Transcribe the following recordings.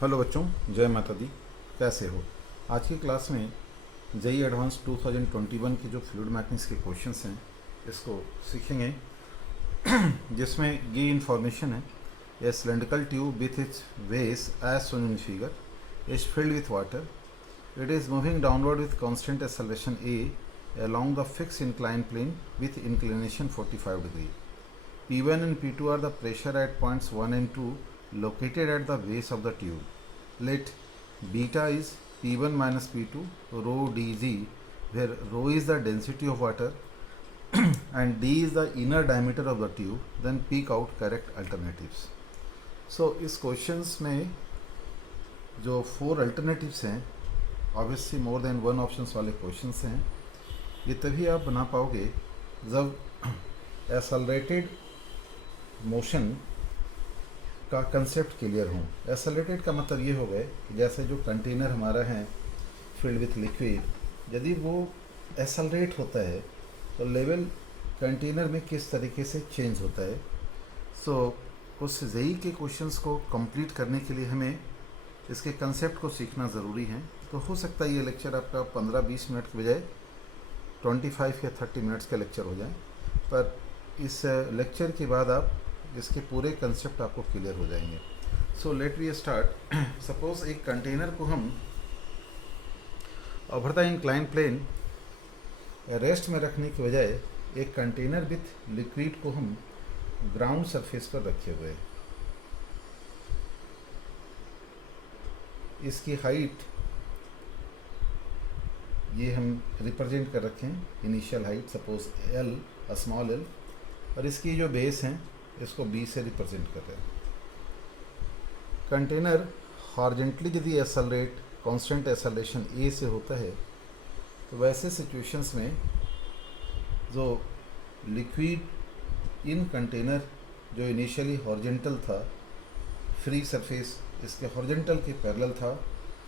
Hello बच्चों, जय माता दी। कैसे हो? आज की क्लास में जेई एडवांस 2021 के जो फ्लूइड मैकेनिक्स के क्वेश्चंस हैं इसको सीखेंगे, जिसमें ये इंफॉर्मेशन है। A cylindrical tube with its base as shown in figure is filled with water. It is moving downward with constant acceleration a along the fixed inclined plane with inclination 45 degree. P1 and P2 are the pressure at points 1 and 2 located at the base of the tube. Let beta is P1 minus P2 rho dg, where rho is the density of water and d is the inner diameter of the tube. Then pick out correct alternatives. So इस questions में जो 4 alternatives हैं, obviously more than one options वाले questions हैं, ये तभी आप बना पाओगे जब एक्सेलरेटेड मोशन का कंसेप्ट क्लियर हो। एक्सेलरेटेड का मतलब ये हो गए कि जैसे जो कंटेनर हमारा है फिल्ड विथ लिक्विड, यदि वो एक्सेलरेट होता है तो लेवल कंटेनर में किस तरीके से चेंज होता है। सो उस जेई के क्वेश्चंस को कंप्लीट करने के लिए हमें इसके कंसेप्ट को सीखना ज़रूरी है। तो हो सकता है ये लेक्चर आपका 15-20 मिनट के बजाय 25 या 30 मिनट्स का लेक्चर हो जाए, पर इस लेक्चर के बाद आप इसके पूरे कंसेप्ट आपको क्लियर हो जाएंगे। So let we start. Suppose एक कंटेनर को हम over the incline plane rest में रखने के बजाय एक कंटेनर विथ लिक्विड को हम ग्राउंड सरफेस पर रखे हुए हैं। इसकी हाइट ये हम रिप्रेजेंट कर रखे हैं, initial height suppose L, small L, और इसकी जो बेस हैं इसको बी से रिप्रेजेंट कर रहे हैं। कंटेनर हॉरिजॉन्टली यदि एक्सेलरेट कांस्टेंट एक्सेलरेशन ए से होता है तो वैसे सिचुएशंस में जो लिक्विड इन कंटेनर जो इनिशियली हॉरिजॉन्टल था, फ्री सरफेस इसके हॉरिजॉन्टल के पैरेलल था,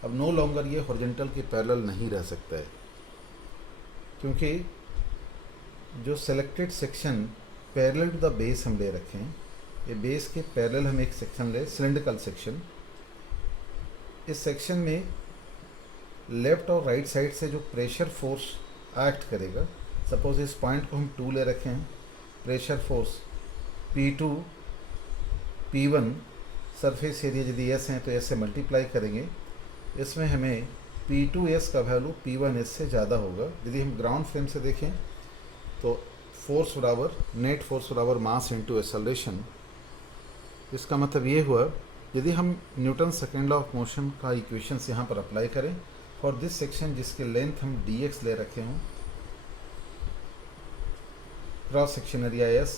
अब नो लॉन्गर ये हॉरिजॉन्टल के पैरेलल नहीं रह सकता है, क्योंकि जो selected section parallel to the base हम ले रखे हैं, ये बेस के पैरेलल हम एक सेक्शन ले, सिलेंड्रिकल सेक्शन। इस सेक्शन में लेफ्ट और राइट साइड से जो प्रेशर फोर्स एक्ट करेगा, सपोज इस पॉइंट को हम 2 ले रखे हैं, pressure force P2 P1 surface area यदि S है तो S से मल्टीप्लाई करेंगे, इसमें हमें P2S का वैल्यू P1S से ज़्यादा होगा। यदि हम ग्राउंड फ्रेम से देखें तो फोर्स बराबर नेट फोर्स बराबर मास इनटू एक्सेलरेशन। इसका मतलब ये हुआ, यदि हम Newton second law of motion का इक्वेशंस यहाँ पर अप्लाई करें फॉर दिस सेक्शन जिसके लेंथ हम dx ले रखे हों, क्रॉस सेक्शन एरिया S,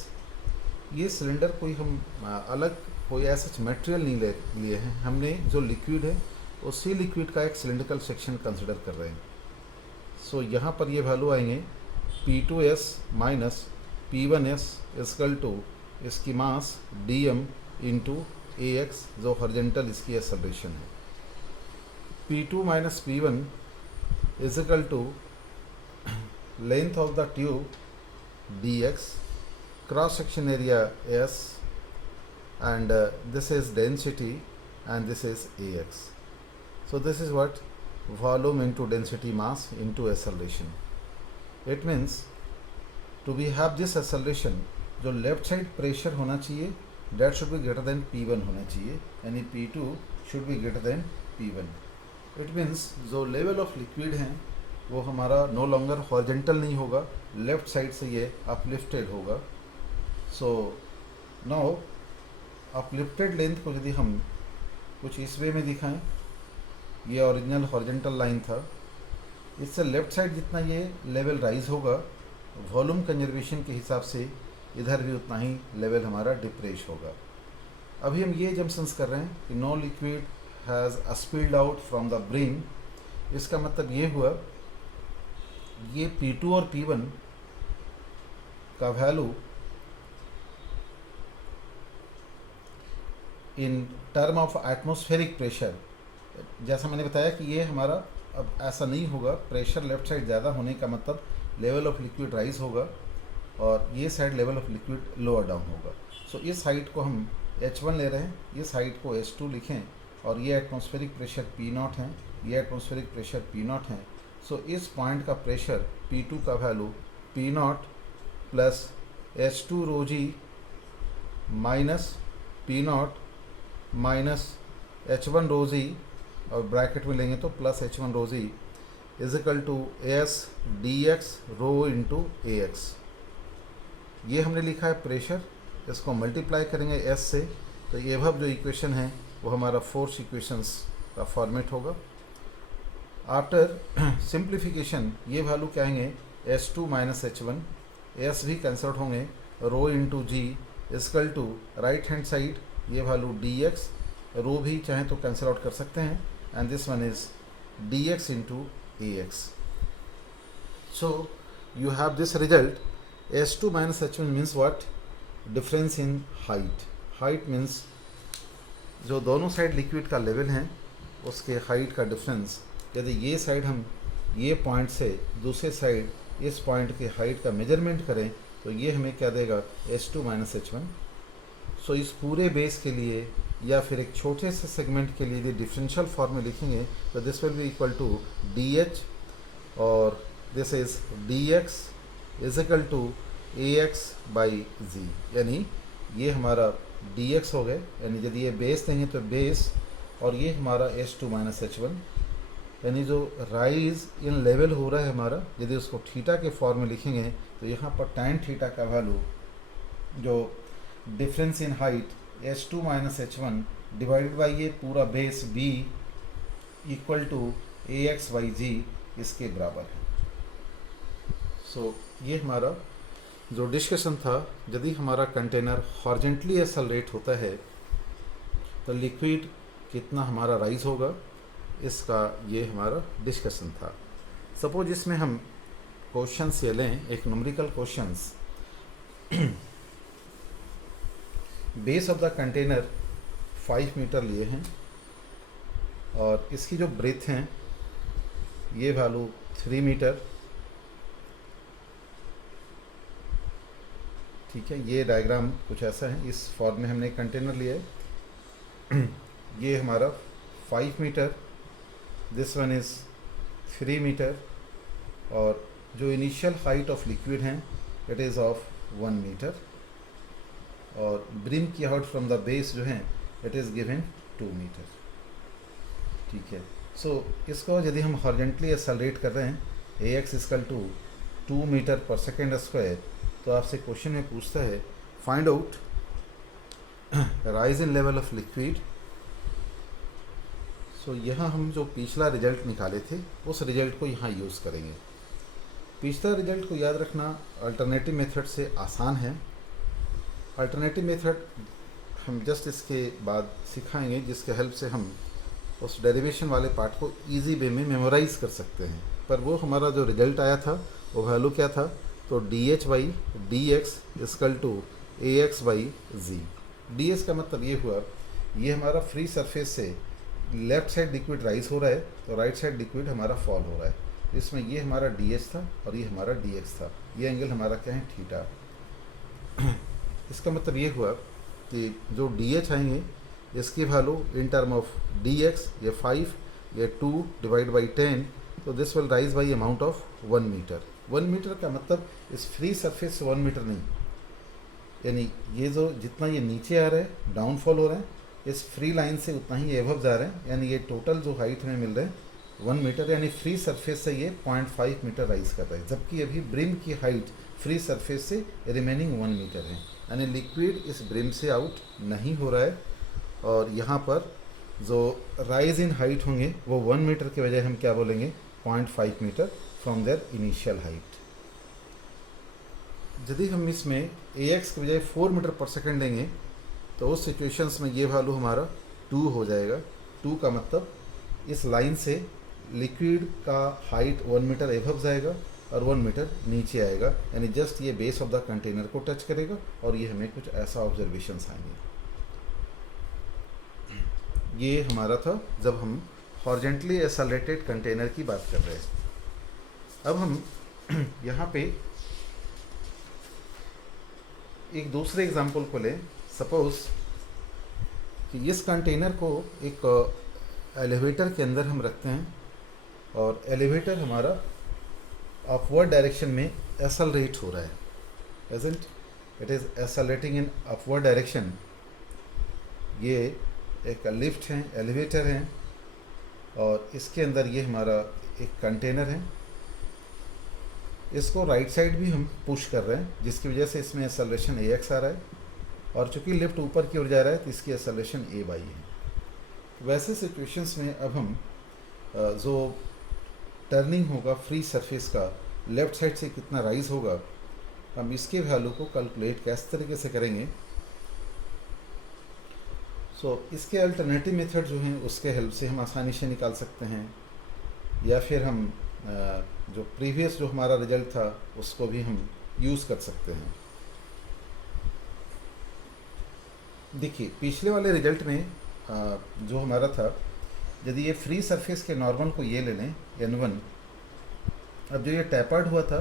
ये सिलेंडर कोई हम अलग कोई ऐसा मटेरियल नहीं लिए हैं, हमने जो लिक्विड है उसी लिक्विड का एक सिलेंड्रिकल सेक्शन कंसिडर कर रहे हैं। सो यहाँ पर ये वैल्यू आएंगे P2S minus P1S equal to इसकी मास dm इंटू AX जो हॉरिजॉन्टल इसकी एक्सेलरेशन है। P2 minus P1 is equal to length of the tube dx, cross section area S, and this is density and this is AX. So this is what volume into density mass into acceleration. It means to be have this acceleration, जो left side pressure होना चाहिए that should be greater than P1 होना चाहिए, यानी P2 should be greater than P1. It means जो level of liquid हैं वो हमारा no longer horizontal नहीं होगा, left side से ये uplifted होगा। So now अपलिफ्टेड लेंथ को यदि हम कुछ इस वे में दिखाएं, ये ओरिजिनल हॉरिजॉन्टल लाइन था, इससे लेफ़्ट साइड जितना ये लेवल राइज होगा, वॉल्यूम कंजर्वेशन के हिसाब से इधर भी उतना ही लेवल हमारा डिप्रेस होगा। अभी हम ये जम्पशंस कर रहे हैं कि no liquid has spilled out from the brim. इसका मतलब ये हुआ, ये P2 और P1 का value in term of atmospheric pressure, जैसा मैंने बताया कि ये हमारा अब ऐसा नहीं होगा, प्रेशर लेफ्ट साइड ज़्यादा होने का मतलब लेवल ऑफ लिक्विड राइज होगा और ये side level of liquid lower down होगा। सो इस हाइट को हम H1 ले रहे हैं, इस हाइट को H2 लिखें और ये एटमॉस्फेरिक प्रेशर P0 है, ये एटमॉस्फेरिक प्रेशर P0 है। सो इस पॉइंट का प्रेशर P2 का value P0 plus H2 rho g minus P0 minus H1 rho g, और ब्रैकेट में लेंगे तो plus H1 rho g is equal to s d x rho into A x. ये हमने लिखा है प्रेशर, इसको मल्टीप्लाई करेंगे एस से, तो ये जो इक्वेशन है वो हमारा फोर्स इक्वेशंस का फॉर्मेट होगा। आफ्टर सिंप्लीफिकेशन ये वैल्यू क्या आएंगे S2 माइनस H1, एस भी कैंसल होंगे, rho into G equal to right hand side ये वैल्यू डी एक्स, रो भी चाहें तो कैंसिल आउट कर सकते हैं, and this one is D X into A X. So you have this result S2 minus H1 means what? Difference in height. Height means जो दोनों side liquid का level है उसके हाइट का डिफरेंस। यदि ये साइड हम ये पॉइंट से दूसरे साइड इस पॉइंट के हाइट का मेजरमेंट करें तो ये हमें क्या देगा S2 माइनस H1। सो इस पूरे बेस के लिए या फिर एक छोटे से सेगमेंट के लिए यदि डिफरेंशियल फॉर्म में लिखेंगे तो this will be equal to D H, और this is D X is equal to A x by G, यानी ये हमारा डी एक्स हो गए, यानी यदि ये बेस देंगे तो बेस, और ये हमारा S2 माइनस H1, यानी जो राइज इन लेवल हो रहा है हमारा, यदि उसको थीटा के फॉर्म में लिखेंगे तो यहाँ पर tan थीटा का वैल्यू जो difference in height S2 minus H1 divided by ये पूरा base B equal to A x by G इसके बराबर है। सो ये हमारा जो डिस्कशन था, यदि हमारा कंटेनर हॉरिजॉन्टली एक्सेलरेट होता है तो लिक्विड कितना हमारा राइज होगा, इसका ये हमारा डिस्कशन था। सपोज इसमें हम क्वेश्चंस ये लें, एक numerical questions. Base of the container 5 metre लिए हैं और इसकी जो ब्रेथ हैं ये वैल्यू 3 मीटर, ठीक है। ये डायग्राम कुछ ऐसा है, इस फॉर्म में हमने कंटेनर लिया है। ये हमारा 5 metre, this one is 3 metre, और जो इनिशियल हाइट ऑफ लिक्विड हैं इट इज़ ऑफ 1 मीटर, और ब्रिम की आउट फ्रॉम द बेस जो है इट इज़ गिवन 2 मीटर, ठीक है। सो इसको यदि हम हॉरिजॉन्टली एक्सेलरेट कर रहे हैं A X equal to 2 metre पर सेकेंड स्क्वायर, तो आपसे क्वेश्चन में पूछता है find out rise in level of liquid. So यहाँ हम जो पिछला रिजल्ट निकाले थे उस रिजल्ट को यहाँ यूज़ करेंगे। पिछला रिजल्ट को याद रखना अल्टरनेटिव मेथड से आसान है। अल्टरनेटिव मेथड हम जस्ट इसके बाद सिखाएंगे, जिसके हेल्प से हम उस डेरिवेशन वाले पार्ट को इजी वे में मेमोराइज कर सकते हैं। पर वो हमारा जो रिजल्ट आया था वो वैल्यू क्या था, तो d h by d x equal to A x by g. D h का मतलब ये हुआ, ये हमारा फ्री सरफेस से लेफ्ट साइड लिक्विड राइज हो रहा है तो राइट साइड लिक्विड हमारा फॉल हो रहा है, इसमें ये हमारा डी एच था और ये हमारा डी एक्स था। ये एंगल हमारा क्या है, थीटा। इसका मतलब ये हुआ कि जो डी एच आएंगे इसकी value in term of d x, ये 5, ये 2 डिवाइड बाई 10, तो this will rise by amount of 1 metre. 1 metre का मतलब इस फ्री सरफेस से 1 मीटर नहीं, यानी ये जो जितना ये नीचे आ रहा है डाउनफॉल हो रहा है, इस फ्री लाइन से उतना ही एवब जा रहे हैं, यानी ये टोटल जो हाइट हमें मिल रहा है 1 मीटर, यानी फ्री सरफेस से ये 0.5 मीटर राइज कर रहा है, जबकि अभी ब्रिम की हाइट फ्री सरफेस से रिमेनिंग 1 मीटर है, यानी लिक्विड इस ब्रिम से आउट नहीं हो रहा है। और यहाँ पर जो राइज इन हाइट होंगे वो 1 मीटर के बजाय हम क्या बोलेंगे, 0.5 metre from their initial height. यदि हम इसमें ए एक्स के बजाय 4 मीटर पर सेकेंड लेंगे तो उस सिचुएशंस में ये वैल्यू हमारा 2 हो जाएगा। 2 का मतलब इस लाइन से लिक्विड का हाइट 1 मीटर एबव जाएगा और 1 मीटर नीचे आएगा, यानी जस्ट ये बेस ऑफ द कंटेनर को टच करेगा और ये हमें कुछ ऐसा ऑब्जर्वेशंस आएंगे। ये हमारा था जब हम हॉरिजॉन्टली एक्सेलरेटेड कंटेनर की बात कर रहे हैं। अब हम यहाँ पे एक दूसरे एग्जाम्पल को लें। सपोज कि इस कंटेनर को एक एलिवेटर के अंदर हम रखते हैं और एलिवेटर हमारा अपवर्ड डायरेक्शन में एक्सेलरेट हो रहा है, isn't it is accelerating in upward direction। ये एक लिफ्ट है, एलिवेटर है और इसके अंदर ये हमारा एक कंटेनर है। इसको राइट साइड भी हम पुश कर रहे हैं जिसकी वजह से इसमें एक्सेलरेशन ax आ रहा है और चूंकि लिफ्ट ऊपर की ओर जा रहा है तो इसकी एक्सेलरेशन ay है। वैसे सिचुएशंस में अब हम जो टर्निंग होगा फ्री सरफेस का लेफ़्ट साइड से कितना राइज होगा, हम इसके वैल्यू को कैलकुलेट किस तरीके से करेंगे। इसके अल्टरनेटिव मेथड जो हैं उसके हेल्प से हम आसानी से निकाल सकते हैं, या फिर हम जो प्रीवियस जो हमारा रिजल्ट था उसको भी हम यूज़ कर सकते हैं। देखिए पिछले वाले रिजल्ट में जो हमारा था, यदि ये फ्री सरफेस के नॉर्मल को ये ले लें n1, अब जो ये टैपर्ड हुआ था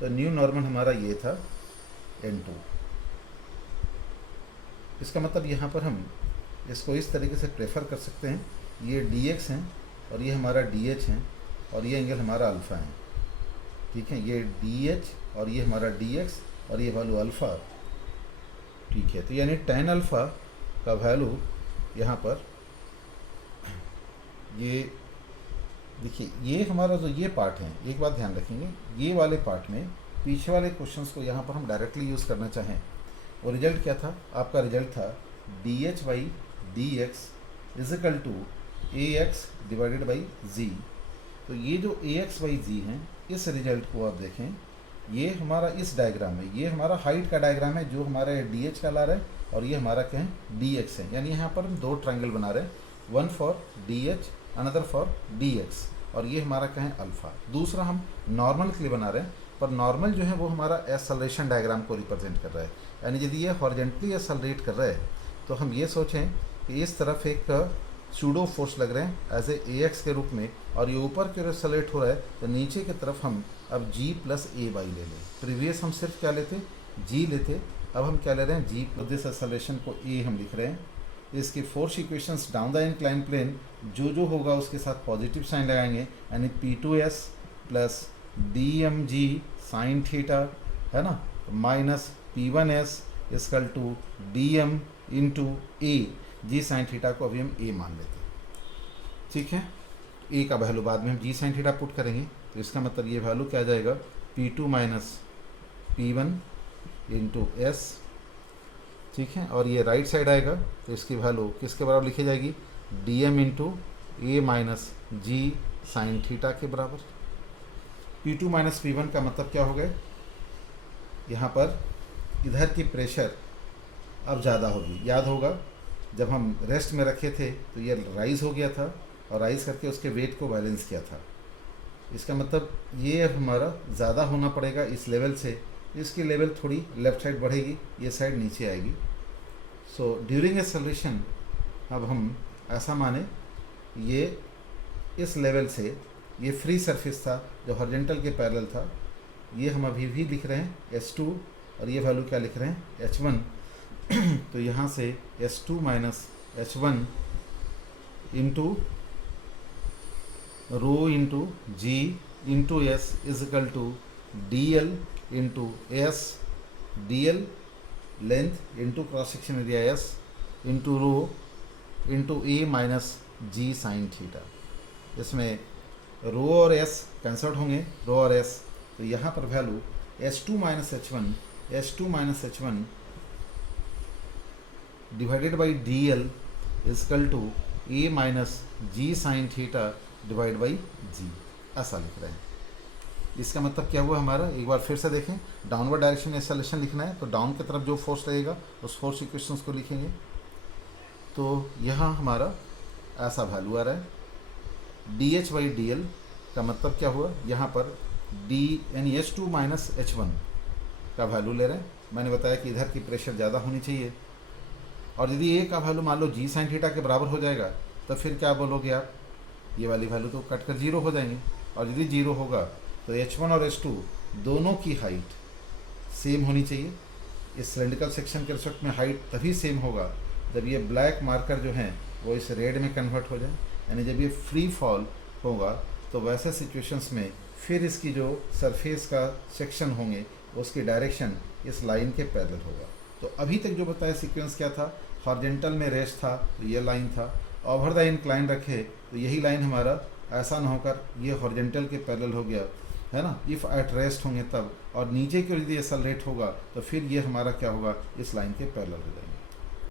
तो न्यू नॉर्मल हमारा ये था n2। इसका मतलब यहाँ पर हम इसको इस तरीके से प्रेफर कर सकते हैं, ये dx हैं और ये हमारा dh है और ये एंगल हमारा अल्फ़ा है, ठीक है। ये dh और ये हमारा dx और ये वैल्यू अल्फ़ा, ठीक है। तो यानी tan अल्फ़ा का वैल्यू यहाँ पर ये देखिए, ये हमारा जो ये पार्ट है, एक बात ध्यान रखेंगे, ये वाले पार्ट में पीछे वाले क्वेश्चंस को यहाँ पर हम डायरेक्टली यूज़ करना चाहें, और रिजल्ट क्या था, आपका रिजल्ट था dh बाई dx is equal to ax divided by z। तो ये जो ax बाई z है, इस रिजल्ट को आप देखें, ये हमारा इस डायग्राम में, ये हमारा हाइट का डायग्राम है जो हमारा dh का ला रहा है और ये हमारा क्या है dx है। यानी यहाँ पर हम दो ट्रायंगल बना रहे हैं, one for dh another for dx, और ये हमारा क्या है अल्फ़ा। दूसरा हम नॉर्मल के लिए बना रहे हैं, पर नॉर्मल जो है वो हमारा एक्सेलरेशन डायग्राम को रिप्रेजेंट कर रहा है। यानी यदि ये हॉरिजॉन्टली एक्सेलरेट कर रहा है तो हम ये सोचें कि इस तरफ एक सूडो फोर्स लग रहे हैं एज ए ax के रूप में, और ये ऊपर की ओर एक्सेलरेट हो रहा है तो नीचे की तरफ हम अब g प्लस a बाई ले लें। प्रीवियस हम सिर्फ क्या लेते, g लेते, अब हम क्या ले रहे हैं g प्लस दिस एक्सेलरेशन को a हम लिख रहे हैं। इसकी force equations down the incline plane जो होगा उसके साथ पॉजिटिव साइन लगाएंगे, यानी P2s plus DMG sign theta, है ना, minus P1s equal to DM into A, g sine theta को अभी हम A मान लेते हैं, ठीक है। A का वैल्यू बाद में हम जी साइन थीटा पुट करेंगे, तो इसका मतलब ये वैल्यू क्या आ जाएगा, P2 minus P1 into S, ठीक है। और ये राइट साइड आएगा तो इसकी वैल्यू किसके बराबर लिखी जाएगी, DM into A minus g sine theta के बराबर। P2 माइनस P1 का मतलब क्या हो गया, यहाँ पर इधर की प्रेशर अब ज़्यादा होगी। याद होगा जब हम रेस्ट में रखे थे तो ये राइज़ हो गया था और राइज़ करके उसके वेट को बैलेंस किया था। इसका मतलब ये अब हमारा ज़्यादा होना पड़ेगा इस लेवल से, इसकी लेवल थोड़ी लेफ़्ट साइड बढ़ेगी, ये साइड नीचे आएगी। सो ड्यूरिंग एक्सेलरेशन अब हम ऐसा माने ये इस लेवल से, ये फ्री सरफेस था जो हॉरिजॉन्टल के पैरेलल था, ये हम अभी भी लिख रहे हैं S2 और ये वैल्यू क्या लिख रहे हैं H1। तो यहाँ से S2 minus H1 into rho into g into s is equal to DL into s, DL length into cross section area S into rho into A minus g sine theta. इसमें rho और S cancelled होंगे, रो और S, तो यहाँ पर value S2 minus H1 divided by DL equal to A minus g sine theta divide by G, ऐसा लिख रहे हैं। इसका मतलब क्या हुआ हमारा, एक बार फिर से देखें, डाउनवर्ड डायरेक्शन में एक्सेलरेशन लिखना है तो डाउन की तरफ जो फोर्स रहेगा उस फोर्स इक्वेशंस को लिखेंगे। तो यहाँ हमारा ऐसा वैल्यू आ रहा है, DH बाई DL का मतलब क्या हुआ, यहाँ पर D यानी H2 माइनस H1 का वैल्यू ले रहे हैं। मैंने बताया कि इधर की प्रेशर ज़्यादा होनी चाहिए, और यदि A का वैल्यू मान लो जी साइन थीटा के बराबर हो जाएगा तो फिर क्या बोलोगे आप, ये वाली वैल्यू तो कट कर जीरो हो जाएंगे, और यदि जीरो होगा तो H1 और H2 दोनों की हाइट सेम होनी चाहिए। इस सिलेंड्रिकल सेक्शन के रिस्पेक्ट में हाइट तभी सेम होगा जब ये ब्लैक मार्कर जो हैं वो इस रेड में कन्वर्ट हो जाए, यानी जब ये फ्री फॉल होगा तो वैसे सिचुएशंस में फिर इसकी जो सरफेस का सेक्शन होंगे उसकी डायरेक्शन इस लाइन के पैरेलल होगा। तो अभी तक जो बताया सीक्वेंस क्या था, हॉरिजॉन्टल में रेस्ट था तो ये लाइन था, ओवर द इंक्लाइन रखे तो यही लाइन हमारा ऐसा ना होकर ये हॉरिजॉन्टल के पैरेलल हो गया, है ना, इफ़ एट रेस्ट होंगे तब, और नीचे के यदि एक्सेलरेट होगा तो फिर ये हमारा क्या होगा, इस लाइन के पैरेलल हो जाएंगे।